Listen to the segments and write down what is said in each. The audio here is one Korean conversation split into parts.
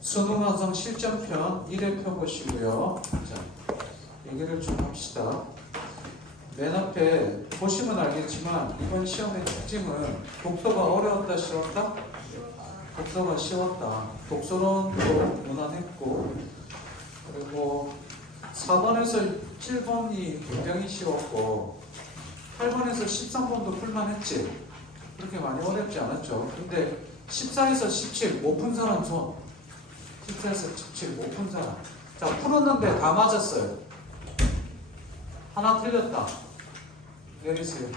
수능 완성 실전편 1회 펴보시고요. 자, 얘기를 좀 합시다. 맨 앞에 보시면 알겠지만 이번 시험의 특징은 독서가 어려웠다 쉬웠다? 독서가 쉬웠다. 독서론도 무난했고, 그리고 4번에서 7번이 굉장히 쉬웠고 8번에서 13번도 풀만했지. 그렇게 많이 어렵지 않았죠. 근데 14에서 17 못 푼 사람 손. 14에서 17 못 푼 사람. 자, 풀었는데 다 맞았어요. 하나 틀렸다. 내리세요.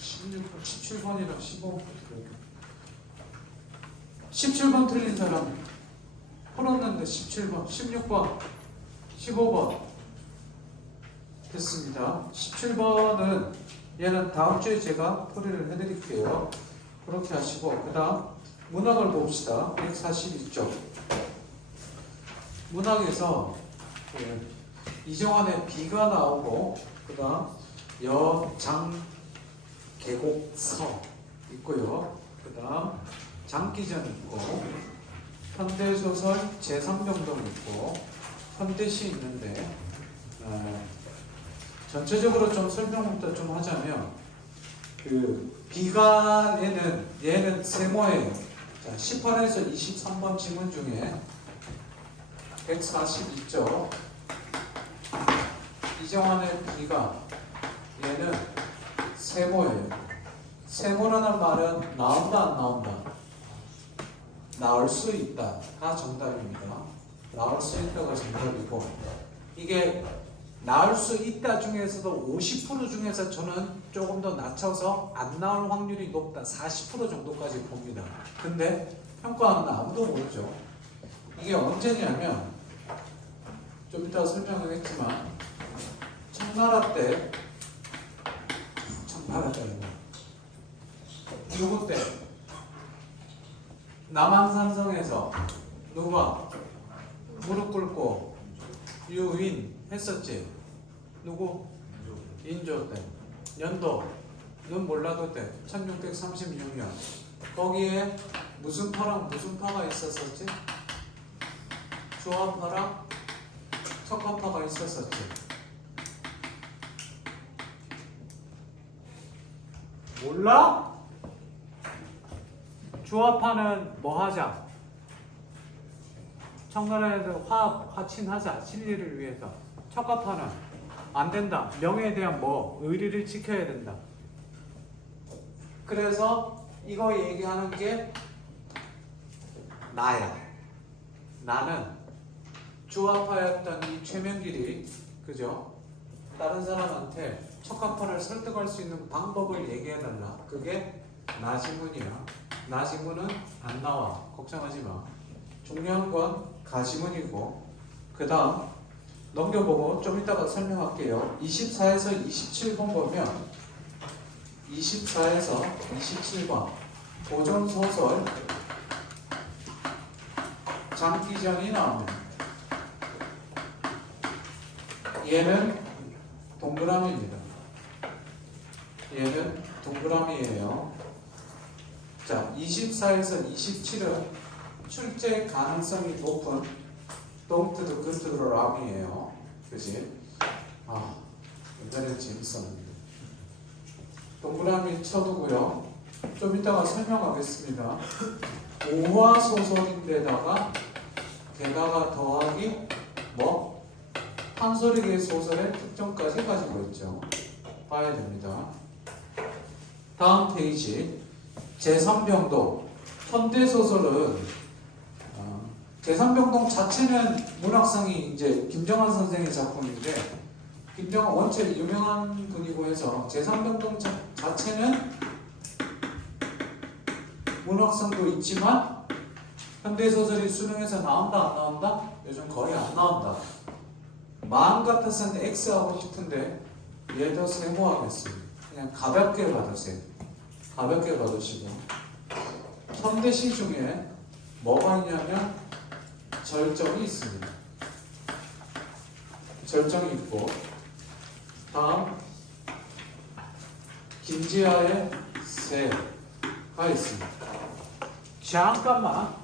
16번, 17번이랑 15번 틀렸다. 17번 틀린 사람 풀었는데 17번, 16번, 15번 됐습니다. 17번은 얘는 다음 주에 제가 풀이를 해드릴게요. 그렇게 하시고 그 다음 문학을 봅시다. 142쪽 문학에서 이정환의 비가 나오고 그 다음 여장 계곡서 있고요. 그 다음 장기전 있고 현대소설 제3병동 있고 현대시 있는데 전체적으로 좀 설명부터 좀 하자면 그 비가에는 얘는 세모예요. 자, 18에서 23번 지문 중에 142쪽 이정환의 비가 얘는 세모예요. 세모라는 말은 나온다 안 나온다? 나올 수 있다가 정답입니다. 나올 수 있다가 정답이고 이게 나올 수 있다 중에서도 50% 중에서 저는 조금 더 낮춰서 안 나올 확률이 높다 40% 정도까지 봅니다. 근데 평가하는 아무도 모르죠. 이게 언제냐면 좀 이따 설명하겠지만 청나라 때 누구 때 남한산성에서 누가 무릎 꿇고 유인 했었지. 누구? 인조 때. 연도는 몰라도 돼. 1636년. 거기에 무슨 파랑 무슨 파가 있었었지? 주화파랑 석화파가 있었었지. 몰라? 주화파는 뭐 하자? 청나라에서 화친하자. 진리를 위해서. 석화파는 안 된다. 명예에 대한 뭐? 의리를 지켜야 된다. 그래서 이거 얘기하는 게 나야. 나는 주화파였던 이 최명길이 그죠? 다른 사람한테 석화파를 설득할 수 있는 방법을 얘기해달라. 그게 나지문이야. 나지문은 안 나와. 걱정하지 마. 중요한 건 가지문이고 그 다음 넘겨보고 좀 이따가 설명할게요. 24에서 27번 보면 24에서 27번 고전소설 장기전이 나옵니다. 얘는 동그라미입니다. 얘는 동그라미예요. 자, 24에서 27은 출제 가능성이 높은 동트드 근트드 람이에요. 그치? 아, 옛날에 재밌었는데. 동그라미 쳐두고요. 좀 이따가 설명하겠습니다. 오화 소설인데다가 게다가 더하기 뭐? 판소리계 소설의 특징까지 가지고 있죠. 봐야 됩니다. 다음 페이지 제3병동 현대소설은 제3병동 자체는 문학상이 이제 김정한 선생의 작품인데 김정한 원체 유명한 분이고 해서 제3병동 자체는 문학상도 있지만 현대소설이 수능에서 나온다 안 나온다? 요즘 거의 안 나온다. 마음 같아서는 X 하고 싶은데 얘도 세모하겠습니다. 그냥 가볍게 받으세요. 가볍게 받으시고 현대시 중에 뭐가 있냐면 절정이 있습니다. 절정이 있고 다음 김지아의 새가 있습니다. 잠깐만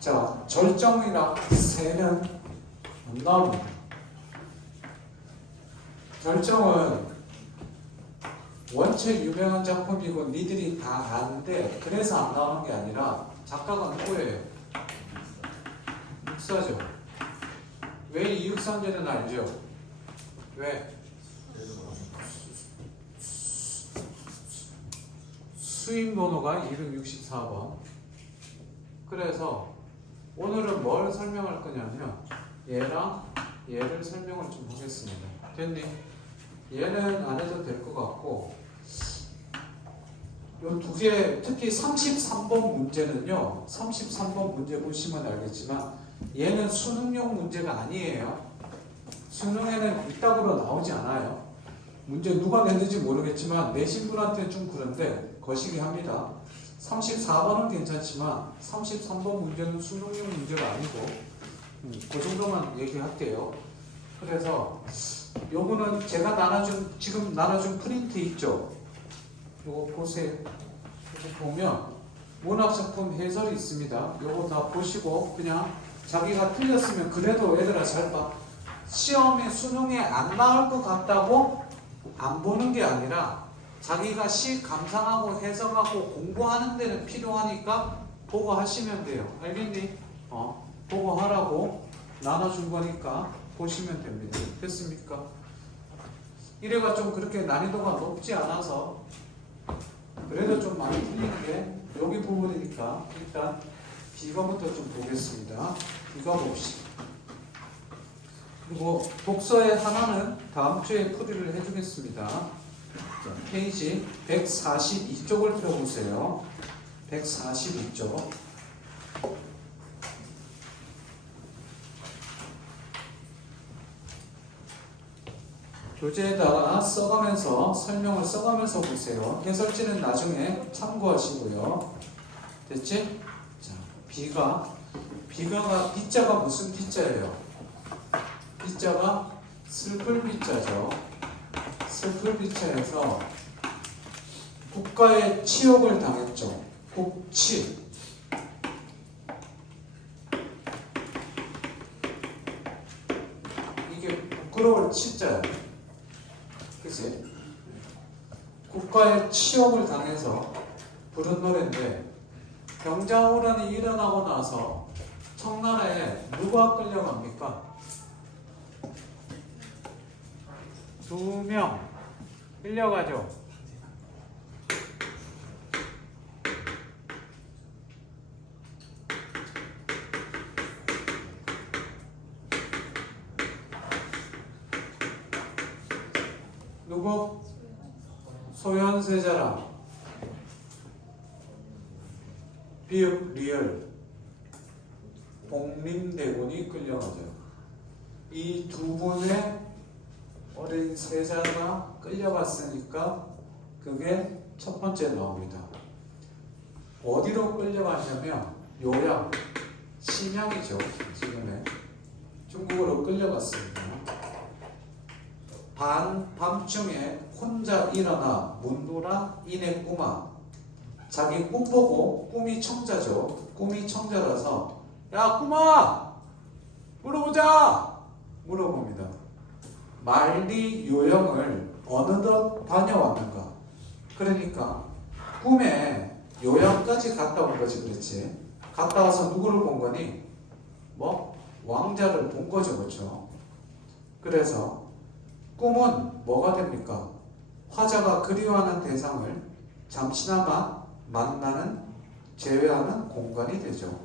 자, 절정이랑 새는 안 나옵니다. 절정은 원체 유명한 작품이고 니들이 다 아는데 그래서 안 나오는 게 아니라 작가가 누구예요? 육사죠. 왜 이 육사인지는 알죠? 왜? 수인 번호가 264번. 그래서 오늘은 뭘 설명할 거냐면 얘랑 얘를 설명을 좀 하겠습니다. 됐니? 얘는 안 해도 될 것 같고 요 두 개, 특히 33번 문제는요. 33번 문제 보시면 알겠지만 얘는 수능용 문제가 아니에요. 수능에는 이따구로 나오지 않아요. 문제 누가 냈는지 모르겠지만 내신 분한테는 좀 그런데 거시기 합니다. 34번은 괜찮지만 33번 문제는 수능용 문제가 아니고 그 정도만 얘기할게요. 그래서 요거는 제가 지금 나눠준 프린트 있죠? 요거 보세요. 요거 보면 문학작품 해설이 있습니다. 요거 다 보시고 그냥 자기가 틀렸으면 그래도 얘들아 잘 봐. 시험에 수능에 안 나올 것 같다고 안 보는 게 아니라 자기가 시 감상하고 해석하고 공부하는 데는 필요하니까 보고 하시면 돼요. 알겠니? 보고 하라고 나눠준 거니까 보시면 됩니다. 됐습니까? 이래가 좀 그렇게 난이도가 높지 않아서 그래도 좀 많이 틀리는 게 여기 부분이니까 일단 비거부터 좀 보겠습니다. 비거 봅시다. 그리고 독서의 하나는 다음 주에 풀이를 해주겠습니다. 자, 페이지 142쪽을 펴보세요. 142쪽. 교재에다가 써가면서 설명을 써가면서 보세요. 해설지는 나중에 참고하시고요. 됐지? 자, 비가가 비자가 무슨 비자예요? 비자가 슬플 비자죠. 슬플 비자에서 국가의 치욕을 당했죠. 국치. 이게 부끄러울 치자예요. 그치? 국가의 치욕을 당해서 부른 노래인데 병자호란이 일어나고 나서 청나라에 누가 끌려갑니까? 2명 끌려가죠. 누구? 소현세자랑 비읍 리을 복림대군이 끌려가죠. 이 두 분의 어린 세자가 끌려갔으니까 그게 첫 번째 나옵니다. 어디로 끌려가냐면 요양, 심양이죠. 지금의 중국으로 끌려갔습니다. 밤중에 혼자 일어나 문두라 인의 꿈아. 자기 꿈 보고 꿈이 청자죠. 꿈이 청자라서 야 꿈아 물어보자 물어봅니다. 만리 요양을 어느덧 다녀왔는가. 그러니까 꿈에 요양까지 갔다 온 거지. 그렇지. 갔다 와서 누구를 본 거니? 뭐? 왕자를 본 거죠. 그렇죠. 그래서 꿈은 뭐가 됩니까? 화자가 그리워하는 대상을 잠시나마 만나는, 제외하는 공간이 되죠.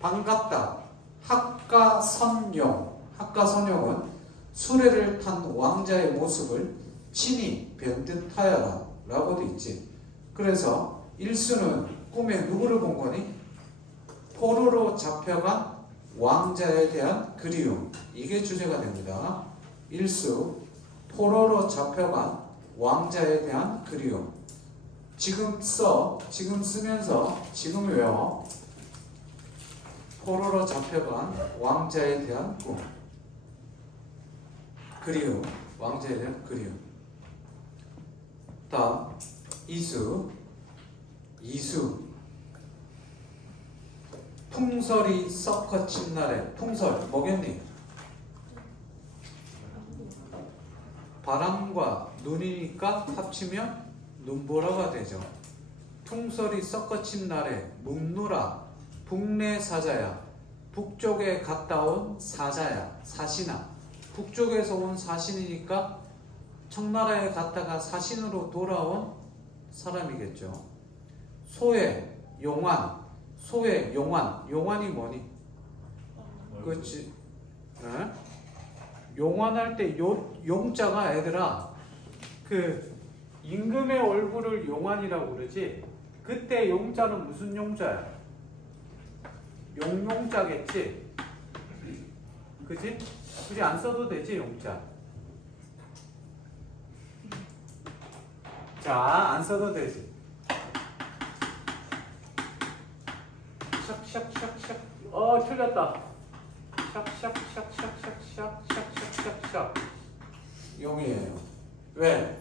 반갑다. 학가선용. 학가선용은 수레를 탄 왕자의 모습을 친히 뵌듯하여라 라고도 있지. 그래서 일수는 꿈에 누구를 본 거니? 포로로 잡혀간 왕자에 대한 그리움. 이게 주제가 됩니다. 일수, 포로로 잡혀간 왕자에 대한 그리움. 지금 쓰면서 지금 외워. 포로로 잡혀간 왕자에 대한 꿈. 그리움, 왕자에 대한 그리움. 다음 이수. 풍설이 썩어친 날에 풍설 뭐겠니? 바람과 눈이니까 합치면 눈보라가 되죠. 풍설이 썩어친 날에 묵노라 북내 사자야 북쪽에 갔다 온 사자야 사신아 북쪽에서 온 사신이니까 청나라에 갔다가 사신으로 돌아온 사람이겠죠. 소외 용환 소외 용환 용환이 뭐니? 그렇지. 에? 용환할 때 용자가 얘들아 그 임금의 얼굴을 용환이라고 그러지. 그때 용자는 무슨 용자야? 용자겠지. 그지? 굳이 안 써도 되지 용자. 자, 안 써도 되지. 샥샥샥샥. 틀렸다. 샥샥샥샥샥샥샥샥샥. 용이에요. 왜?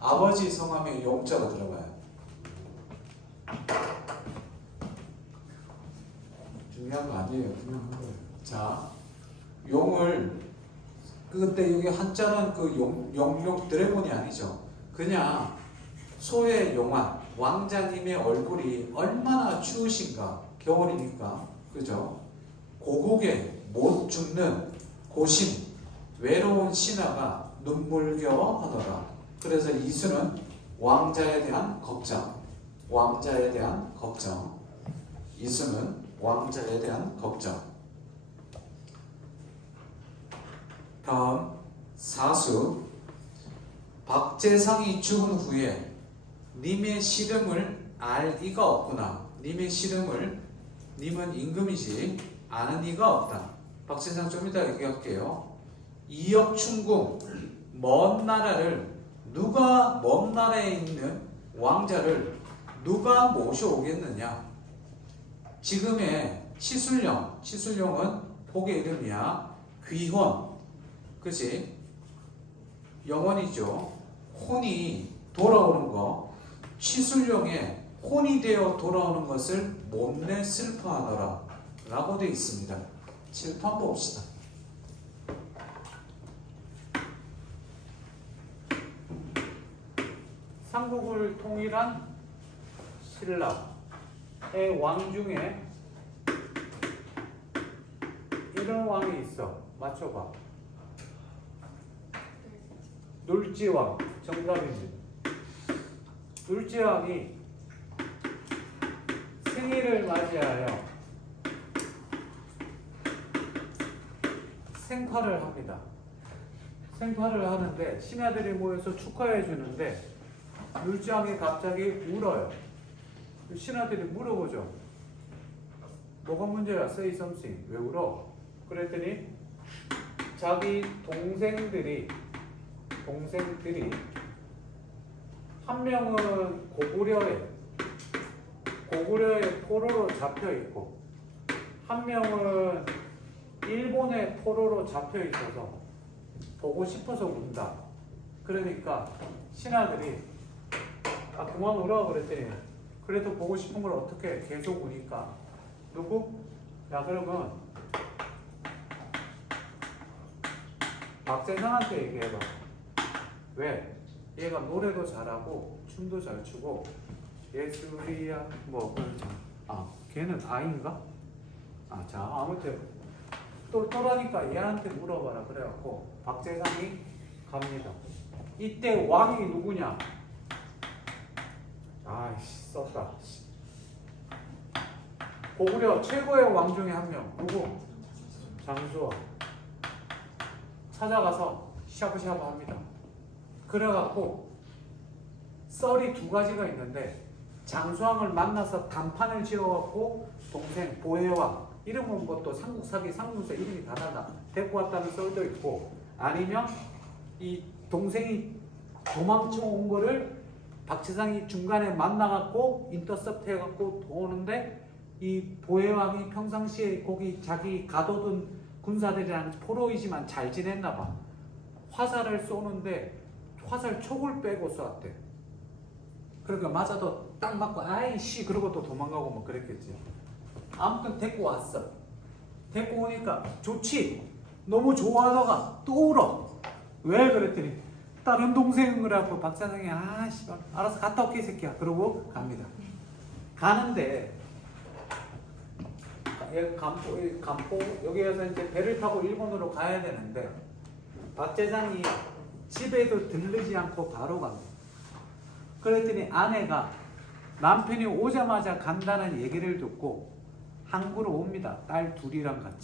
아버지 성함에 용자가 들어가요. 중요한 거 아니에요. 그냥 한 거예요. 자, 용을 그때 여기 한자는 그 용 드래곤이 아니죠. 그냥 소의 용환 왕자님의 얼굴이 얼마나 추우신가. 겨울이니까 그죠? 고국에 못 죽는 고심 외로운 신하가 눈물겨워 하더라. 그래서 이수는 왕자에 대한 걱정 이수는 왕자에 대한 걱정. 다음 사수 박재상이 죽은 후에 님의 시름을 알 이가 없구나. 님의 시름을 님은 임금이지 아는 이가 없다. 박재상 좀 이따 얘기할게요. 이역충궁 먼 나라를 누가 먼 나라에 있는 왕자를 누가 모셔오겠느냐. 지금의 치술령은 복의 이름이야. 귀혼 그치? 영원이죠. 혼이 돌아오는 거 치술령의 혼이 되어 돌아오는 것을 못내 슬퍼하노라 라고 되어 있습니다. 칠판 한번 봅시다. 삼국을 통일한 신라의 왕 중에 이런 왕이 있어. 맞춰봐. 놀지왕. 정답입니다. 놀지왕이 생일을 맞이하여 생파를 합니다. 생파를 하는데 신하들이 모여서 축하해 주는데 놀지왕이 갑자기 울어요. 신하들이 물어보죠. 뭐가 문제야? Say something. 왜 울어? 그랬더니 자기 동생들이 한 명은 고구려에 포로로 잡혀 있고 한 명은 일본의 포로로 잡혀 있어서 보고 싶어서 운다. 그러니까 신하들이 그만 울어 그랬더니 그래도 보고 싶은 걸 어떻게 계속 우니까 누구? 야 그러면 박재상한테 얘기해봐. 왜? 얘가 노래도 잘하고 춤도 잘 추고 예술이야 뭐 그렇죠. 걔는 아인가? 자 아무튼 똘똘하니까 얘한테 물어봐라 그래갖고 박재상이 갑니다. 이때 왕이 누구냐? 아이씨 썼다. 고구려 최고의 왕 중에 한 명 누구? 장수왕. 찾아가서 샤브샤브 합니다. 그래갖고 썰이 두 가지가 있는데 장수왕을 만나서 단판을 지어갖고 동생 보혜왕 이름은 뭐 또 삼국사기 상문서 이름이 다 달라 데리고 왔다는 썰도 있고 아니면 이 동생이 도망쳐 온 거를 박재상이 중간에 만나갖고 인터셉트 해갖고 오는데 이 보혜왕이 평상시에 거기 자기 가둬둔 군사들이랑 포로이지만 잘 지냈나봐. 화살을 쏘는데 화살 촉을 빼고 쐈대. 그러니까 맞아도 딱 맞고 아이씨 그러고 또 도망가고 뭐 그랬겠지. 아무튼 데리고 왔어. 데리고 오니까 좋지. 너무 좋아하다가 또 울어. 왜 그랬더니 다른 동생은 그래갖고 박사장이 아 씨발 알아서 갔다 올게 이 새끼야. 그러고 갑니다. 가는데 감포 여기에서 이제 배를 타고 일본으로 가야 되는데 박재장이 집에도 들르지 않고 바로 갑니다. 그랬더니 아내가 남편이 오자마자 간다는 얘기를 듣고 항구로 옵니다. 딸 둘이랑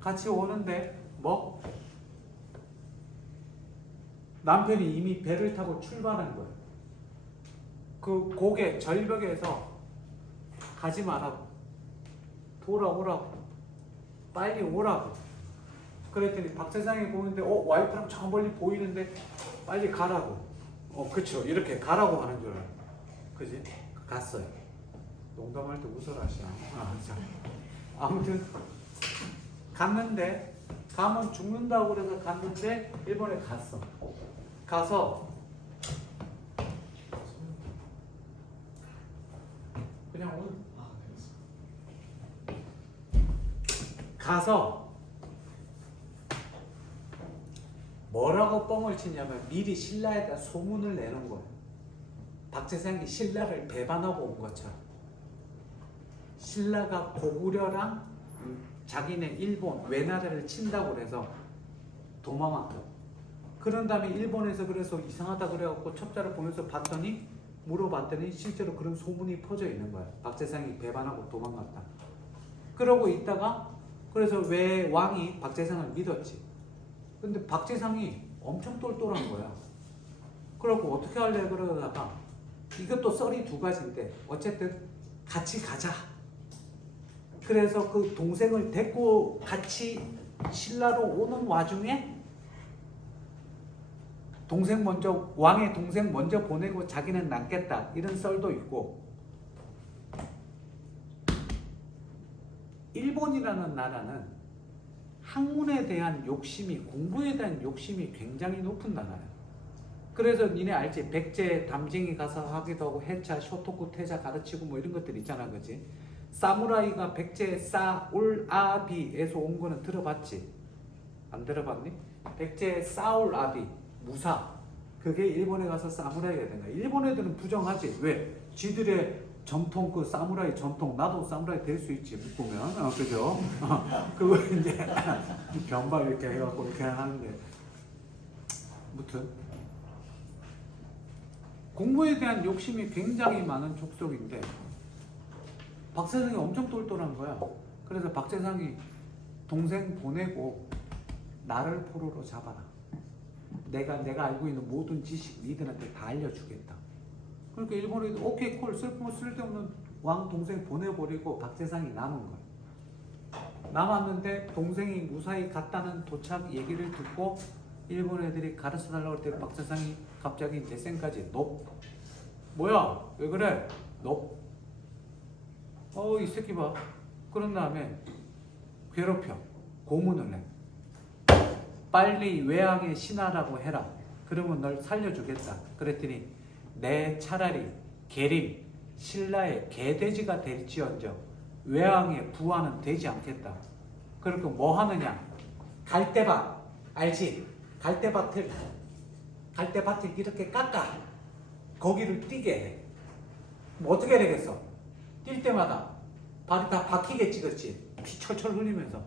같이 오는데 뭐 남편이 이미 배를 타고 출발한 거예요. 그 고개 절벽에서 가지 말라고 돌아오라고 빨리 오라고 그랬더니 박재상이 보는데 와이프랑 저 멀리 보이는데 빨리 가라고 그쵸 이렇게 가라고 하는 줄 알아요. 그지? 갔어요. 농담할 때 웃어라 씨. 아무튼 갔는데 가면 죽는다고 그래서 갔는데 일본에 가서 그냥 오늘 가서 뭐라고 뻥을 치냐면 미리 신라에다 소문을 내는 거예요. 박재상이 신라를 배반하고 온 것처럼 신라가 고구려랑 자기네 일본 외나라를 친다고 그래서 도망왔고 그런 다음에 일본에서 그래서 이상하다 그래갖고 첩자를 보내서 물어봤더니 실제로 그런 소문이 퍼져 있는 거야. 박재상이 배반하고 도망갔다. 그러고 있다가 그래서 왜 왕이 박재상을 믿었지. 근데 박재상이 엄청 똘똘한 거야. 그러고 어떻게 할래 그러다가 이것도 썰이 두 가지인데 어쨌든 같이 가자. 그래서 그 동생을 데리고 같이 신라로 오는 와중에 왕의 동생 먼저 보내고 자기는 남겠다 이런 썰도 있고 일본이라는 나라는 학문에 대한 욕심이 공부에 대한 욕심이 굉장히 높은 나라예요. 그래서 니네 알지? 백제 담쟁이 가서 하기도 하고 해차 쇼토쿠 태자 가르치고 뭐 이런 것들 있잖아 그지? 사무라이가 백제 싸울아비에서 온 거는 들어봤지? 안 들어봤니? 백제 싸울아비 무사 그게 일본에 가서 사무라이가 된 거야. 일본 애들은 부정하지. 왜? 지들의 전통 그 사무라이 전통 나도 사무라이 될 수 있지 묶으면 그죠? 그거 이제 변발 이렇게 해갖고 이렇게 하는데 무튼 공부에 대한 욕심이 굉장히 많은 족속인데 박재상이 엄청 똘똘한 거야. 그래서 박재상이 동생 보내고 나를 포로로 잡아라. 내가 알고 있는 모든 지식 니들한테 다 알려주겠다. 그러니까 일본에도 오케이 콜 쓸데없는 왕 동생 보내버리고 박재상이 남은 거야. 남았는데 동생이 무사히 갔다는 도착 얘기를 듣고 일본 애들이 가르쳐 달라고 할 때 박재상이 갑자기 이제 쌩까지 뭐야 왜 그래 이 새끼 봐. 그런 다음에 괴롭혀 고문을 해. 빨리 외왕의 신하라고 해라. 그러면 널 살려주겠다. 그랬더니 내 차라리 계림 신라의 개돼지가 될지언정 외왕의 부하는 되지 않겠다. 그러니까 뭐 하느냐? 갈대밭 알지? 갈대밭을 이렇게 깎아 거기를 뛰게 해. 뭐 어떻게 되겠어? 뛸 때마다 발이 다 박히겠지 그렇지? 피 철철 흘리면서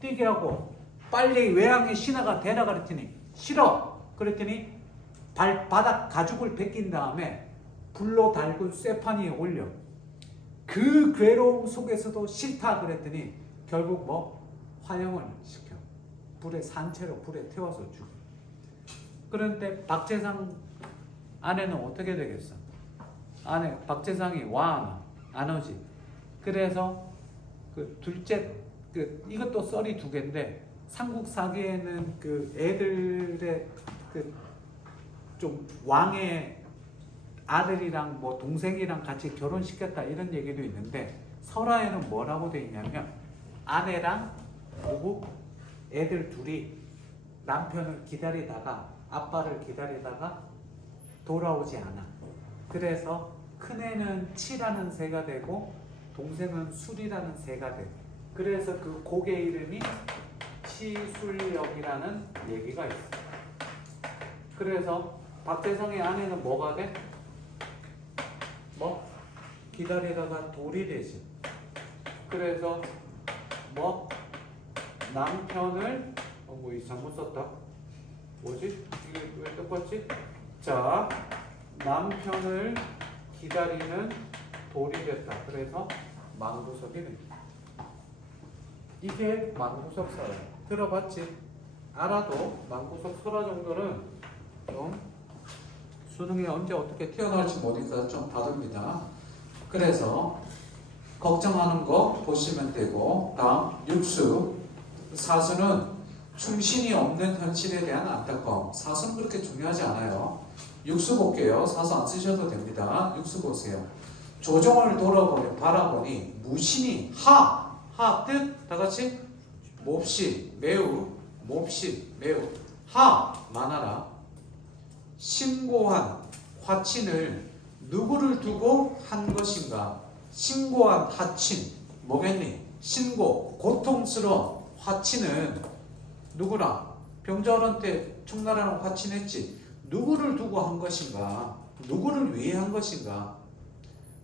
뛰게 하고 빨리 외왕의 신하가 되라 그랬더니 싫어. 그랬더니 발바닥 가죽을 벗긴 다음에 불로 달군 쇠판 위에 올려. 그 괴로움 속에서도 싫다 그랬더니 결국 뭐 화형을 시켜. 산채로 불에 태워서 죽여. 그런데 박재상 아내는 어떻게 되겠어? 박재상이 안 오지. 그래서 그 둘째 이것도 썰이 두 개인데 삼국 사기에는 그 애들의 그 좀 왕의 아들이랑 뭐 동생이랑 같이 결혼시켰다 이런 얘기도 있는데 설화에는 뭐라고 돼 있냐면 아내랑 부부 애들 둘이 남편을 기다리다가 아빠를 기다리다가 돌아오지 않아. 그래서 큰애는 치라는 새가 되고 동생은 술이라는 새가 돼. 그래서 그 곡의 이름이 치술역이라는 얘기가 있어. 그래서 박재성의 아내는 뭐가 돼? 뭐? 기다리다가 돌이 되지. 그래서 뭐? 남편을 뭐 잘못 썼다. 뭐지? 이게 왜 똑같지? 자, 남편을 기다리는 돌이 됐다. 그래서 망부석이 됩니다. 이게 망부석설화. 들어봤지? 알아도 망부석 설화 정도는 좀 수능에 언제 어떻게 튀어나올지 모르니까 좀 다릅니다. 그래서 걱정하는 거 보시면 되고, 다음 육수. 사수는 충신이 없는 현실에 대한 안타까움. 사수는 그렇게 중요하지 않아요. 육수 볼게요. 사수 안 쓰셔도 됩니다. 육수 보세요. 조정을 돌아보며 바라보니 무신이 하 뜻 다같이 몹시 매우 몹시 매우 많아라. 신고한 화친을 누구를 두고 한 것인가? 신고한 화친 뭐겠니? 신고 고통스러운 화친은 누구랑? 병자호란때 청나라랑 화친했지. 누구를 두고 한 것인가? 누구를 위해 한 것인가?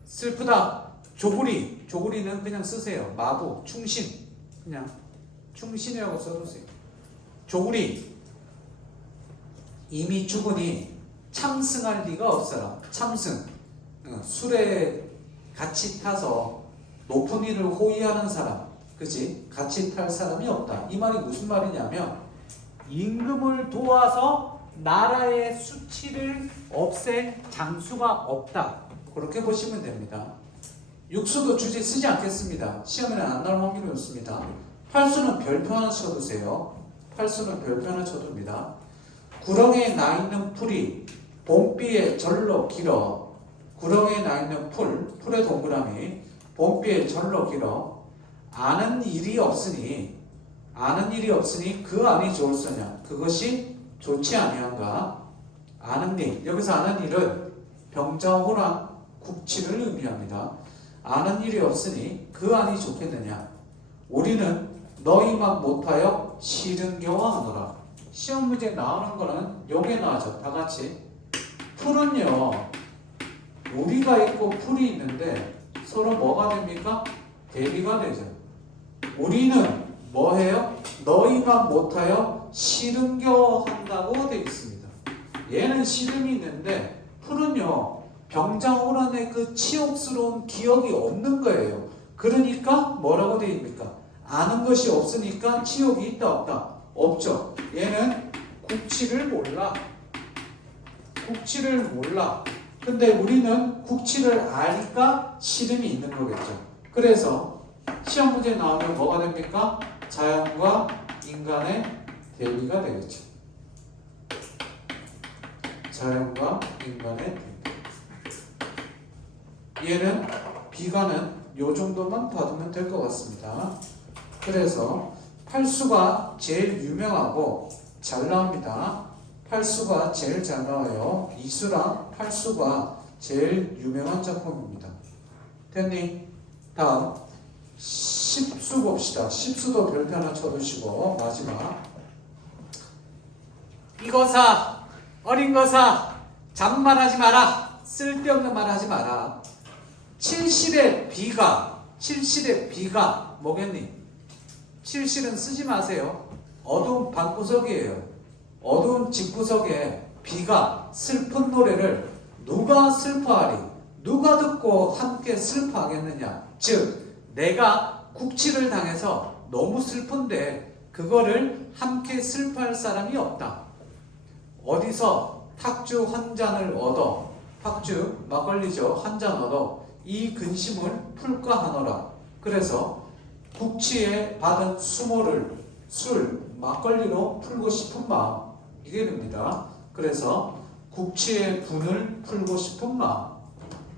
슬프다. 조구리는 그냥 쓰세요. 마부, 충신. 그냥 충신이라고 써주세요. 조구리. 이미 죽으니 참승할 리가 없어라. 참승. 술에 같이 타서 높은 일을 호위하는 사람. 그치? 같이 탈 사람이 없다. 이 말이 무슨 말이냐면 임금을 도와서 나라의 수치를 없앤 장수가 없다. 그렇게 보시면 됩니다. 육수도 주제 쓰지 않겠습니다. 시험에는 안 나올 확률이 높습니다. 팔수는 별표 하나 쳐두세요. 팔수는 별표 하나 쳐둡니다. 구렁이에 나 있는 풀이 봄비에 절로 길어. 구렁이에 나 있는 풀의 동그라미 봄비에 절로 길어. 아는 일이 없으니 그 안이 좋을서냐? 그것이 좋지 아니한가? 아는 일. 여기서 아는 일은 병자호란 국치를 의미합니다. 아는 일이 없으니 그 안이 좋겠느냐? 우리는 너희만 못하여 싫은겨와 하노라. 시험 문제 나오는 거는 요게 나와죠. 다 같이. 풀은요, 우리가 있고 풀이 있는데 서로 뭐가 됩니까? 대비가 되죠. 우리는 뭐 해요? 너희만 못하여 싫은겨 한다고 되어 있습니다. 얘는 싫음이 있는데 풀은요, 병자호란의 그 치욕스러운 기억이 없는 거예요. 그러니까 뭐라고 되어 있습니까? 아는 것이 없으니까 치욕이 있다 없다? 없죠. 얘는 국치를 몰라. 근데 우리는 국치를 아니까 싫음이 있는 거겠죠. 그래서 시험 문제 나오면 뭐가 됩니까? 자연과 인간의 대비가 되겠죠. 자연과 인간의 대비. 얘는 비가는 요 정도만 받으면 될 것 같습니다. 그래서 팔수가 제일 유명하고 잘 나옵니다. 팔수가 제일 잘 나와요. 이수랑 팔수가 제일 유명한 작품입니다. 됐니? 다음 십수 봅시다. 십수도 별표 하나 쳐두시고 마지막 이거사 어린 거사 잔말하지 마라. 쓸데없는 말 하지 마라. 칠실의 비가 뭐겠니? 칠실은 쓰지 마세요. 어두운 방구석이에요. 어두운 집구석에 비가 슬픈 노래를 누가 슬퍼하리? 누가 듣고 함께 슬퍼하겠느냐? 즉 내가 국치를 당해서 너무 슬픈데 그거를 함께 슬퍼할 사람이 없다. 어디서 탁주 한 잔을 얻어, 탁주 막걸리죠. 한 잔 얻어 이 근심을 풀까 하노라. 그래서 국치에 받은 수모를 술, 막걸리로 풀고 싶은 마음, 이게 됩니다. 그래서 국치의 분을 풀고 싶은 마음,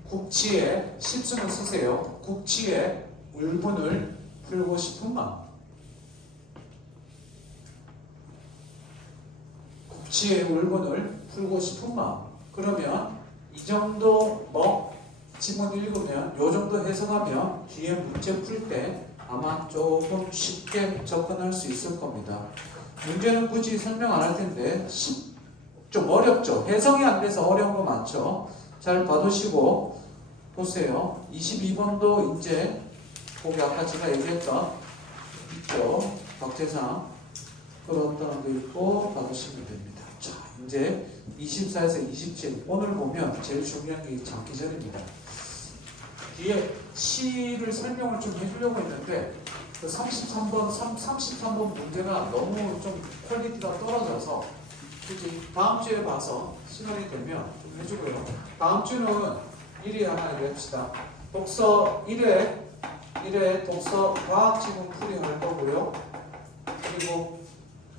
국치의 십수는 쓰세요. 국치의 울분을 풀고 싶은 마음, 국치의 울분을 풀고 싶은 마음. 그러면 이 정도 뭐 지문 읽으면 요 정도 해석하면 뒤에 문제 풀 때 아마 조금 쉽게 접근할 수 있을 겁니다. 문제는 굳이 설명 안 할 텐데 좀 어렵죠. 해석이 안 돼서 어려운 거 많죠. 잘 봐두시고 보세요. 22번도 이제 거기 아까 제가 얘기했던 있죠. 박재상 끌어왔다는 게 있고 봐두시면 됩니다. 자, 이제 24에서 27 오늘 보면 제일 중요한 게 장기전입니다. 뒤에 시를 설명을 좀 해주려고 했는데 그 33번 문제가 너무 좀 퀄리티가 떨어져서 굳이 다음 주에 봐서 시간이 되면 좀 해주고요. 다음 주는 1회 하나 얘기합시다. 독서 1회 독서 과학 지문 풀이 할 거고요. 그리고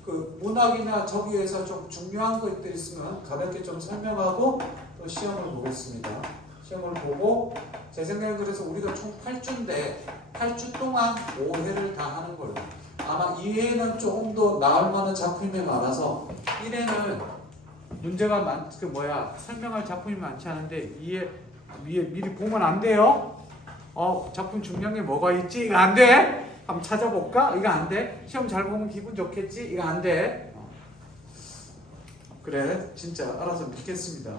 그 문학이나 저기에서 좀 중요한 것들 있으면 가볍게 좀 설명하고 또 시험을 보겠습니다. 시험을 보고 제 생각엔 그래서 우리가 총 8주인데 8주 동안 5회를 다 하는 걸로. 아마 2회는 조금 더 나을 만한 작품이 많아서 1회는 문제가 설명할 작품이 많지 않은데 2회 위에 미리 보면 안 돼요. 작품 중요한 게 뭐가 있지? 이거 안 돼. 한번 찾아볼까? 이거 안 돼. 시험 잘 보면 기분 좋겠지? 이거 안 돼. 그래, 진짜 알아서 믿겠습니다.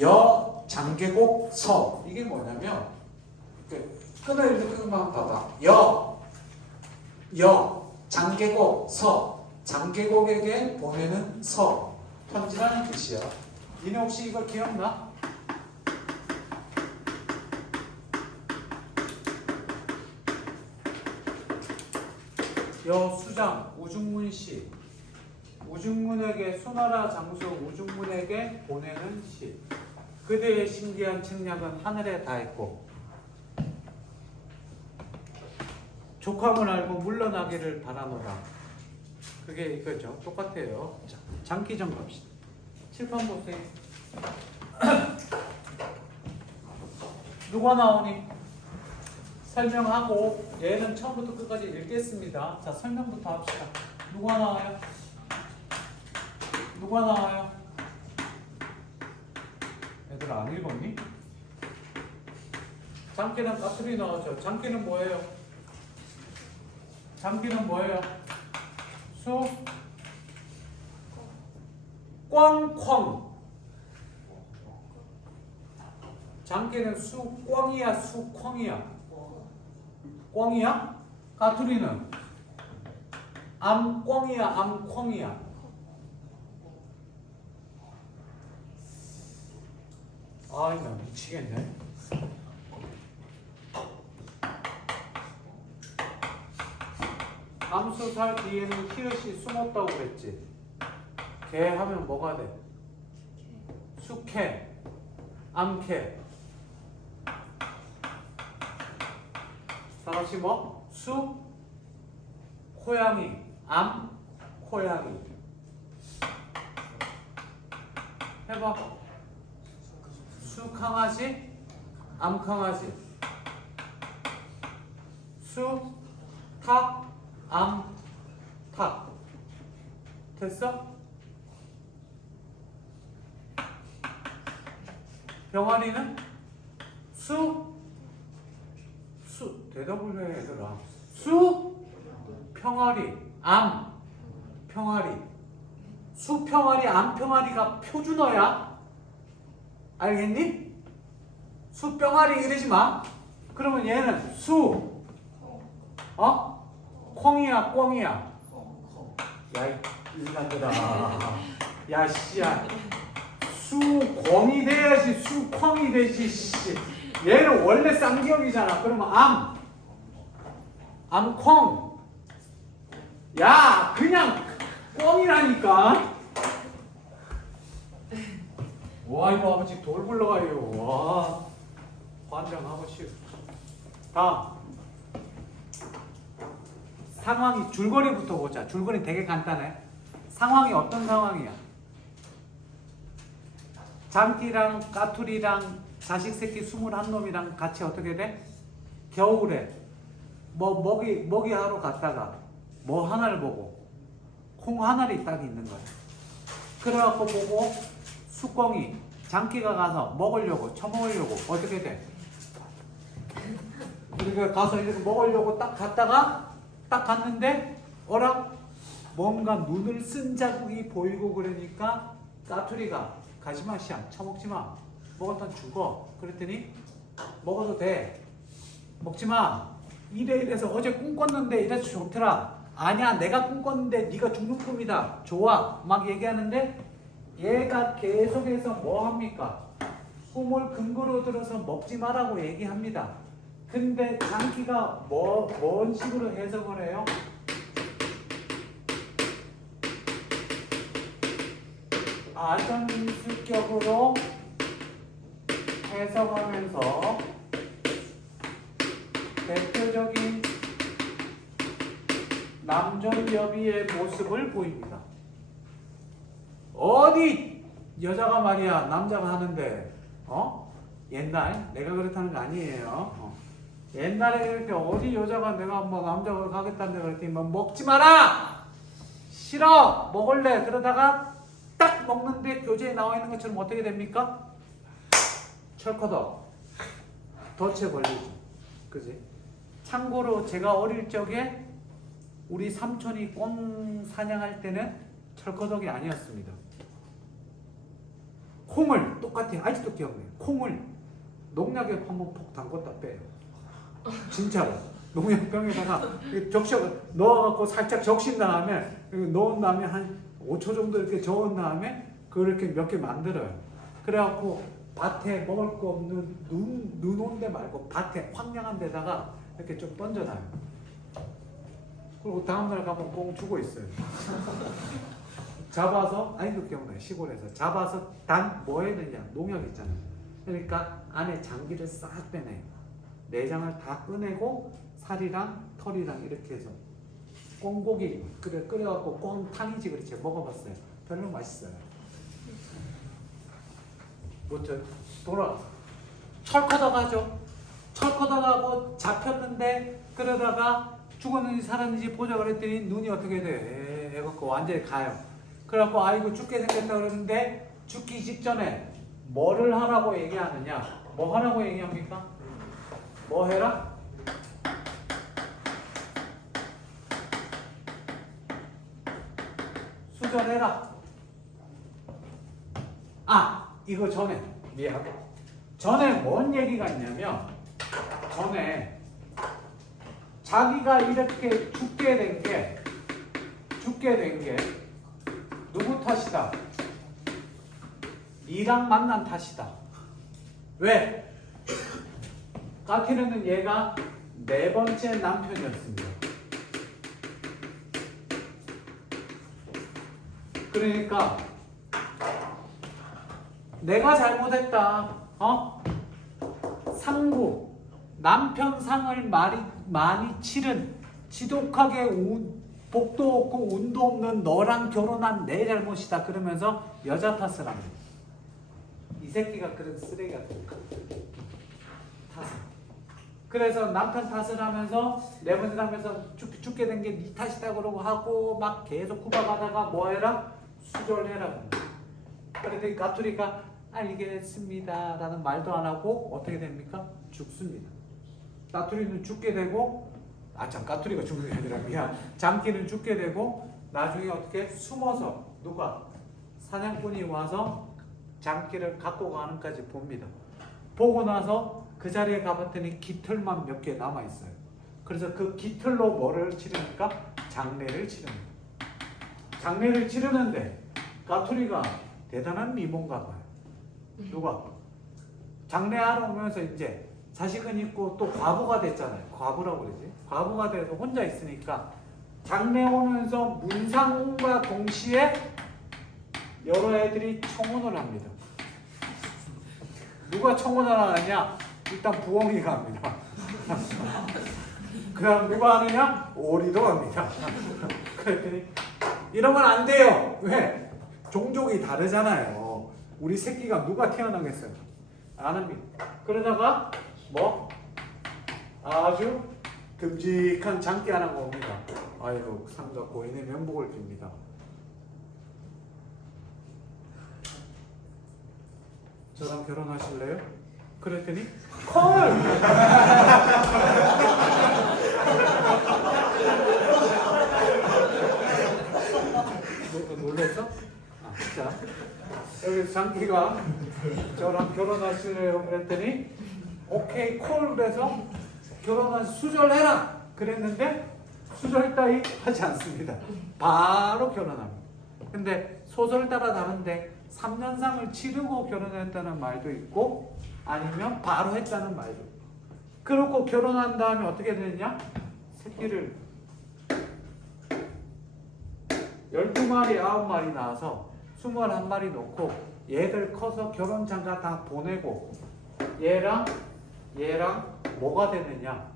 여장계곡 서 이게 뭐냐면 끈을 이렇게 봐봐. 장계곡 서 장계곡에게 보내는 서 편지라는 뜻이야. 니네 혹시 이거 기억나? 여수장 우중문 씨 우중문에게 수나라 장수 우중문에게 보내는 시. 그대의 신기한 책략은 하늘에 닿았고 족함을 알고 물러나기를 바라노라. 그게 이거죠. 똑같아요. 자, 장기전 갑시다. 7번 보세요. 누가 나오니? 설명하고 얘는 처음부터 끝까지 읽겠습니다. 자, 설명부터 합시다. 누가 나와요? 누가 나와요? 애들 안 읽었니? 장기는 까투리 나오죠. 장기는 뭐예요? 장기는 뭐예요? 수 꽝쾅. 장기는 수꽝이야 수쾅이야? 꽝이야? 까투리는 암꽝이야 암쾅이야? 아이 나 미치겠네. 암수살 뒤에는 히읗이 숨었다고 그랬지. 개 하면 뭐가 돼? 수캐, 암캐. 다같이 뭐? 수, 고양이, 암, 고양이. 해봐. 수 강아지, 암 강아지. 수, 탁, 암, 탁. 됐어? 병아리는 대답을 해 얘들아. 평아리, 암, 평아리. 수평아리, 암평아리가 표준어야. 알겠니? 수평아리 이러지 마. 그러면 얘는 콩이야, 꽝이야. 야, 이 인간들아. 야, 씨야. 수광이 돼야지, 수쾅이 되지, 씨. 얘는 원래 쌍기역이잖아. 그러면 암콩. 야, 그냥 꽝이라니까. 와, 이거 아버지 돌 불러가요. 와, 환장하고 싶어. 다음. 상황이 줄거리부터 보자. 줄거리 되게 간단해. 상황이 어떤 상황이야? 장기랑 까투리랑 자식 새끼 21놈이랑 같이 어떻게 돼? 겨울에 먹이 하러 갔다가 뭐 하나를 보고 콩 하나를 딱 있는 거야. 그래갖고 보고 쑥공이 장기가 가서 먹으려고 처먹으려고 어떻게 돼? 우리가 가서 이렇게 먹으려고 딱 갔다가 딱 갔는데 어라? 뭔가 눈을 쓴 자국이 보이고 그러니까 까투리가 가지마 시야 처먹지마 먹었던 죽어 그랬더니 먹어도 돼 먹지마 이래서 어제 꿈꿨는데 이래서 좋더라 아니야 내가 꿈꿨는데 네가 죽는 꿈이다 좋아 막 얘기하는데 얘가 계속해서 뭐 합니까? 꿈을 근거로 들어서 먹지 마라고 얘기합니다. 근데 장기가 뭔 식으로 해석을 해요? 아전수격으로 해석하면서 대표적인 남존여비의 모습을 보입니다. 어디 여자가 말이야 남자가 하는데 옛날 내가 그렇다는 거 아니에요. 옛날에 이렇게 어디 여자가 내가 뭐 남자가 가겠다는데 그랬더니 뭐 먹지 마라 싫어 먹을래 그러다가 딱 먹는데 교재에 나와 있는 것처럼 어떻게 됩니까? 철커덕 덫에 걸리죠. 그지? 참고로 제가 어릴 적에 우리 삼촌이 꽁 사냥할 때는 철커덕이 아니었습니다. 콩을 똑같아요. 아직도 기억나요. 콩을 농약에 한번 폭 담궜다 빼요. 진짜로. 농약병에다가 적셔 넣어갖고 살짝 적신 다음에 넣은 다음에 한 5초 정도 이렇게 저은 다음에 그렇게 몇 개 만들어요. 그래갖고 밭에 먹을 거 없는 눈 온 데 말고 밭에 황량한 데다가 이렇게 좀 던져놔요. 그리고 다음날 가면 꽁 죽어 있어요. 잡아서 아직도 기억나요. 시골에서 잡아서 뭐 해야 되냐 농약 있잖아요. 그러니까 안에 장기를 싹 빼내요. 내장을 다 꺼내고 살이랑 털이랑 이렇게 해서 꽁고기 끓여갖고 꽁탕이지 그렇지 먹어봤어요. 별로 맛있어요. 뭐죠? 돌아가서 철커덕 하죠. 철커덕 하고 잡혔는데 그러다가 죽었는지 살았는지 보자 그랬더니 눈이 어떻게 돼? 해갖고 완전히 가요. 그래갖고 아이고 죽게 생겼다 그러는데 죽기 직전에 뭐를 하라고 얘기하느냐? 뭐 하라고 얘기합니까? 뭐 해라? 수전해라. 이거 전에 미안. 전에 뭔 얘기가 있냐면 전에 자기가 이렇게 죽게 된 게 누구 탓이다? 니랑 만난 탓이다. 왜? 까티르는 얘가 4번째 남편이었습니다. 그러니까 내가 잘못했다. 상부 남편 상을 많이 치른 지독하게 복도 없고 운도 없는 너랑 결혼한 내 잘못이다. 그러면서 여자 탓을 합니다. 이 새끼가 그런 쓰레기 같은 탓을. 그래서 남편 탓을 하면서 네 번째 하면서 죽게 된 게 네 탓이다 그러고 하고 막 계속 구박하다가 뭐 해라? 수절해라. 그랬더니 까투리가 알겠습니다 라는 말도 안 하고 어떻게 됩니까? 죽습니다. 까투리는 죽게 되고 까투리가 죽는 게 아니라 미안. 장기는 죽게 되고 나중에 어떻게 숨어서 누가 사냥꾼이 와서 장기를 갖고 가는까지 봅니다. 보고 나서 그 자리에 가봤더니 깃털만 몇 개 남아 있어요. 그래서 그 깃털로 뭐를 치르니까 장례를 치릅니다. 장례를 치르는데 까투리가 대단한 미모인가 봐요. 누가? 장례하러 오면서 이제 자식은 있고 또 과부가 됐잖아요. 과부라고 그러지. 과부가 돼서 혼자 있으니까 장례 오면서 문상과 동시에 여러 애들이 청혼을 합니다. 누가 청혼을 하느냐? 일단 부엉이가 합니다. 그 다음 누가 하느냐? 오리도 합니다. 그랬더니 이러면 안 돼요. 왜? 종족이 다르잖아요. 우리 새끼가 누가 태어나겠어요? 안 합니다. 그러다가 뭐 아주 듬직한 장기 하나가 옵니다. 아이고 상가 고인의 면복을 빕니다. 저랑 결혼하실래요? 그랬더니 콜! 놀랬어? 자, 여기 장기가 저랑 결혼하실래요? 그랬더니 오케이 콜 그래서 결혼한 수절해라 그랬는데 수절 따위 하지 않습니다. 바로 결혼합니다. 근데 소설 따라 다른데 3년상을 치르고 결혼했다는 말도 있고 아니면 바로 했다는 말도 있고. 그렇고 결혼한 다음에 어떻게 되느냐? 새끼를 12마리, 9마리 낳아서 21마리 놓고 얘들 커서 결혼 장가 다 보내고 얘랑 뭐가 되느냐?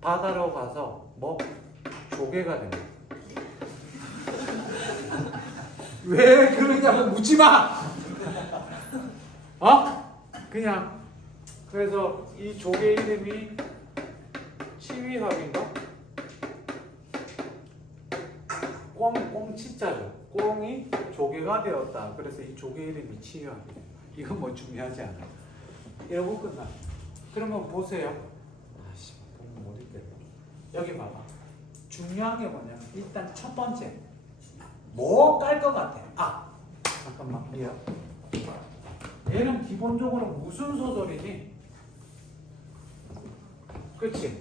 바다로 가서 뭐 조개가 되느냐? 왜 그러냐고 묻지 마! 그냥 그래서 이 조개 이름이 치위합인가? 꽁치자죠. 꽁이 조개가 되었다. 그래서 이 조개 이름이 치위합이에요. 이건 뭐 중요하지 않아요. 이러고 끝나. 그러면 보세요. 못 읽겠다. 여기 봐봐. 중요한 게 뭐냐면 일단 첫 번째 뭐 깔 것 같아? 잠깐만 미안. 얘는 기본적으로 무슨 소설이니? 그치?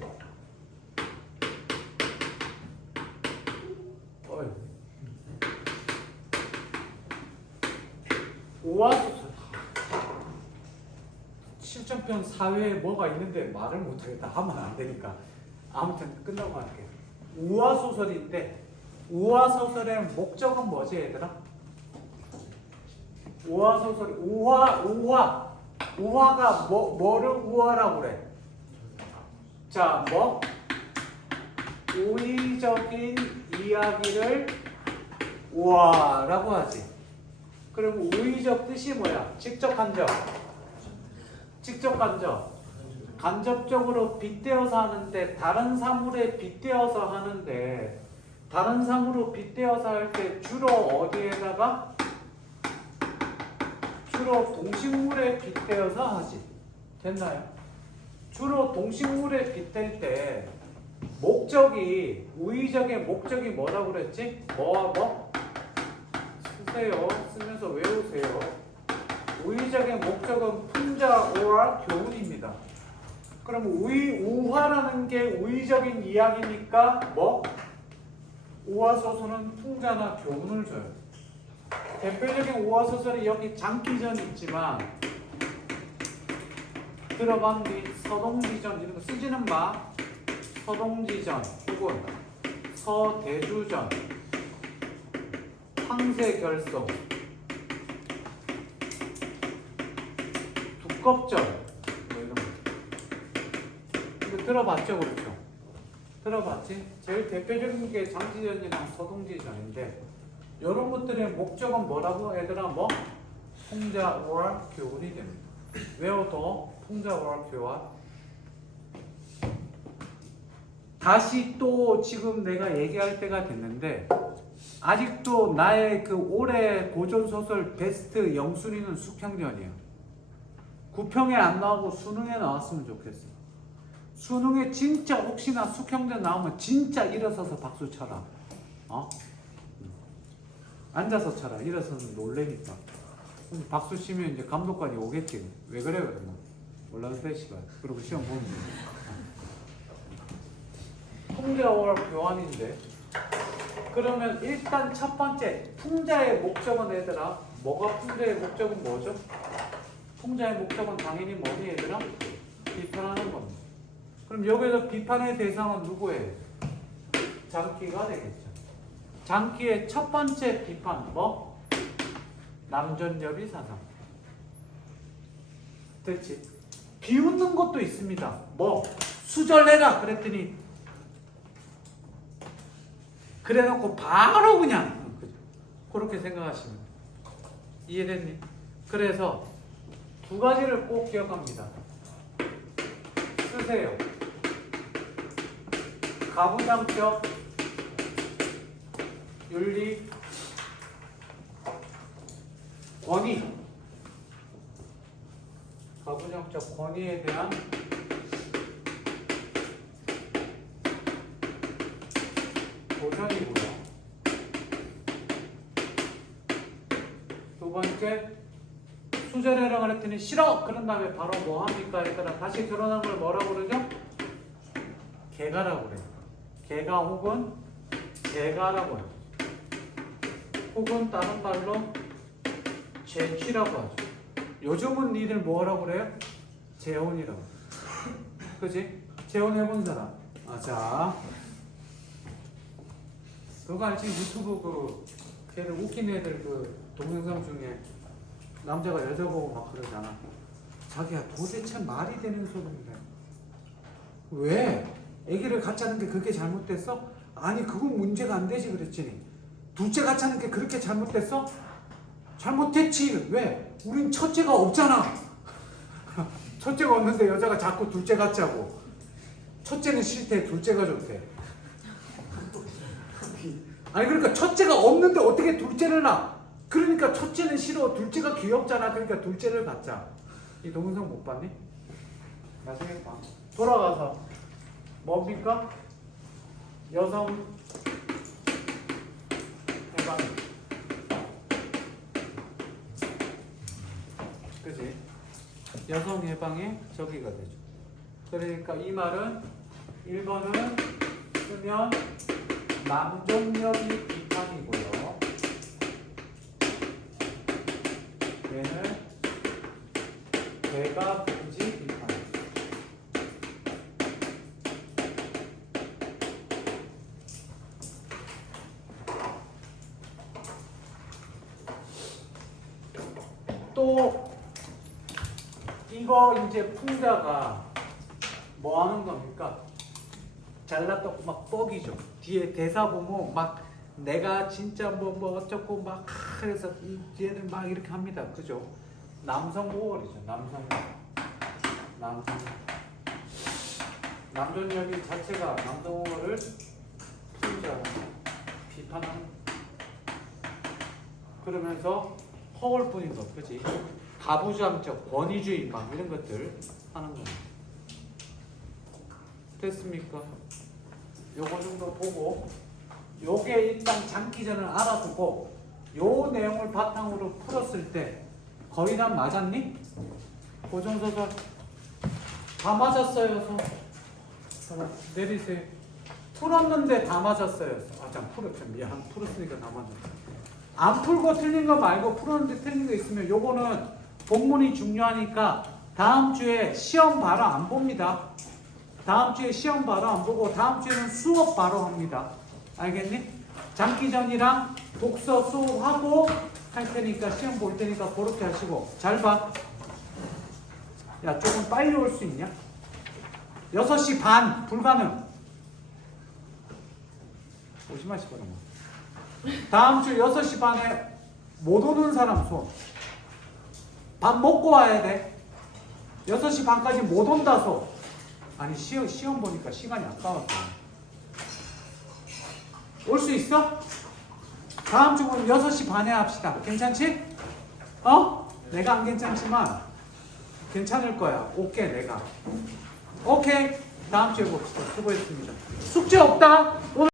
우화소설 7전편 사회에 뭐가 있는데 말을 못하겠다 하면 안 되니까 아무튼 끝나고 할게요. 우화소설인데 우화소설의 목적은 뭐지 얘들아? 우화소설이 우화가 뭐를 우화라고 그래? 자, 뭐? 우의적인 이야기를 우화라고 하지. 그럼 우의적 뜻이 뭐야? 직접 간접. 간접적으로 빗대어서 하는데 다른 사물에 빗대어서 하는데 다른 사물로 빗대어서 할 때 주로 어디에다가? 주로 동식물에 빗대어서 하지. 됐나요? 주로 동식물에 빗댈 때 목적이 우의적의 목적이 뭐라고 그랬지? 뭐와 뭐? 쓰세요. 쓰면서 외우세요. 우의적의 목적은 풍자, or 교훈입니다. 그럼 우화라는 게 우의적인 이야기니까 뭐? 우화소설은 풍자나 교훈을 줘요. 대표적인 우화소설이 여기 장기전 있지만 들어간 뒤 서동지전 이런 거 쓰지는 마. 서동지전 혹은 서대주전 황새결성 두껍전 뭐 이런 거 이거 들어봤죠? 그렇죠? 들어봤지? 제일 대표적인 게 장지전이랑 서동지전인데 이런 것들의 목적은 뭐라고? 얘들아 뭐? 풍자와 교훈이 됩니다. 외워도 풍자와 교환. 다시 또 지금 내가 얘기할 때가 됐는데 아직도 나의 그 올해 고전소설 베스트 영순위는 숙형전이야. 9평에 안 나오고 수능에 나왔으면 좋겠어. 수능에 진짜 혹시나 숙형전 나오면 진짜 일어서서 박수 쳐라. 앉아서 쳐라. 일어서서 놀래니까. 박수 치면 이제 감독관이 오겠지. 왜 그래 그러면 올라가서 시간. 그리고 시험 보면 돼. 풍자와 교환인데 그러면 일단 첫 번째 풍자의 목적은 얘들아 뭐가 풍자의 목적은 뭐죠? 풍자의 목적은 당연히 뭐니 얘들아? 비판하는 겁니다. 그럼 여기서 비판의 대상은 누구예요? 장기가 되겠죠. 장기의 첫 번째 비판 뭐? 남존여비 사상. 됐지? 비웃는 것도 있습니다. 뭐? 수절내라 그랬더니 그래놓고 바로 그냥 그렇게 생각하시면 이해됐니? 그래서 두 가지를 꼭 기억합니다. 쓰세요. 가부장적 윤리 권위 가부장적 권위에 대한 도전이고요. 두 번째, 수절해라 그랬더니 싫어! 그런 다음에 바로 뭐 합니까? 했더니 다시 드러난 걸 뭐라고 그러죠? 개가라고 그래요. 개가 혹은 개가라고 해요. 혹은 다른 말로 재취라고 하죠. 요즘은 니들 뭐라고 그래요? 재혼이라고. 그치? 재혼해본 사람. 아, 자. 너가 알지? 유튜브 걔들 웃긴 애들 동영상 중에 남자가 여자 보고 막 그러잖아. 자기야 도대체 말이 되는 소리인데 왜? 애기를 같이 하는 게 그렇게 잘못됐어? 아니 그건 문제가 안 되지 그랬지. 둘째 같이 하는 게 그렇게 잘못됐어? 잘못했지. 왜? 우린 첫째가 없잖아. 첫째가 없는데 여자가 자꾸 둘째 같이 하고. 첫째는 싫대, 둘째가 좋대. 아니 그러니까 첫째가 없는데 어떻게 둘째를 낳아? 그러니까 첫째는 싫어, 둘째가 귀엽잖아. 그러니까 둘째를 갖자. 이 동영상 못 봤니? 나중에 봐. 돌아가서 뭡니까? 여성 해방. 그지? 여성 해방의 저기가 되죠. 그러니까 이 말은 1번은 쓰면 남존여비 비판이고요. 얘는 개가 금지 비판. 또 이거 이제 풍자가 뭐 하는 겁니까? 잘났다고 막 뻑이죠. 뒤에 대사 보면 막 내가 진짜 뭐 어쩌고 막 그래서 얘들 막 이렇게 합니다. 그죠? 남성 모월이죠. 남존여비 자체가 남성 모월을 풍자 비판하는 그러면서 허울 뿐인 것, 그지? 가부장적 권위주의 막 이런 것들 하는 거예요. 됐습니까? 요거 정도 보고 요게 일단 장기전을 알아두고 요 내용을 바탕으로 풀었을 때 거의 다 맞았니? 고전소설 다 맞았어요. 내리세요. 풀었는데 다 맞았어요. 아, 참 풀었죠. 미안. 풀었으니까 다 맞았어. 안 풀고 틀린 거 말고 풀었는데 틀린 거 있으면 요거는 본문이 중요하니까 다음 주에 시험 바로 안 봅니다. 다음 주에 시험 바로 안 보고 다음 주에는 수업 바로 합니다. 알겠니? 장기전이랑 독서 수업하고 할 테니까 시험 볼 테니까 그렇게 하시고 잘 봐. 야 조금 빨리 올 수 있냐? 6시 반 불가능. 오지 마시거라. 다음 주 6시 반에 못 오는 사람 손. 밥 먹고 와야 돼. 6시 반까지 못 온다 손. 아니 시험 보니까 시간이 아까웠어. 올 수 있어? 다음 주는 6시 반에 합시다. 괜찮지? 어? 내가 안 괜찮지만 괜찮을 거야. 오케이 내가. 오케이. 다음 주에 봅시다. 수고했습니다. 숙제 없다. 오늘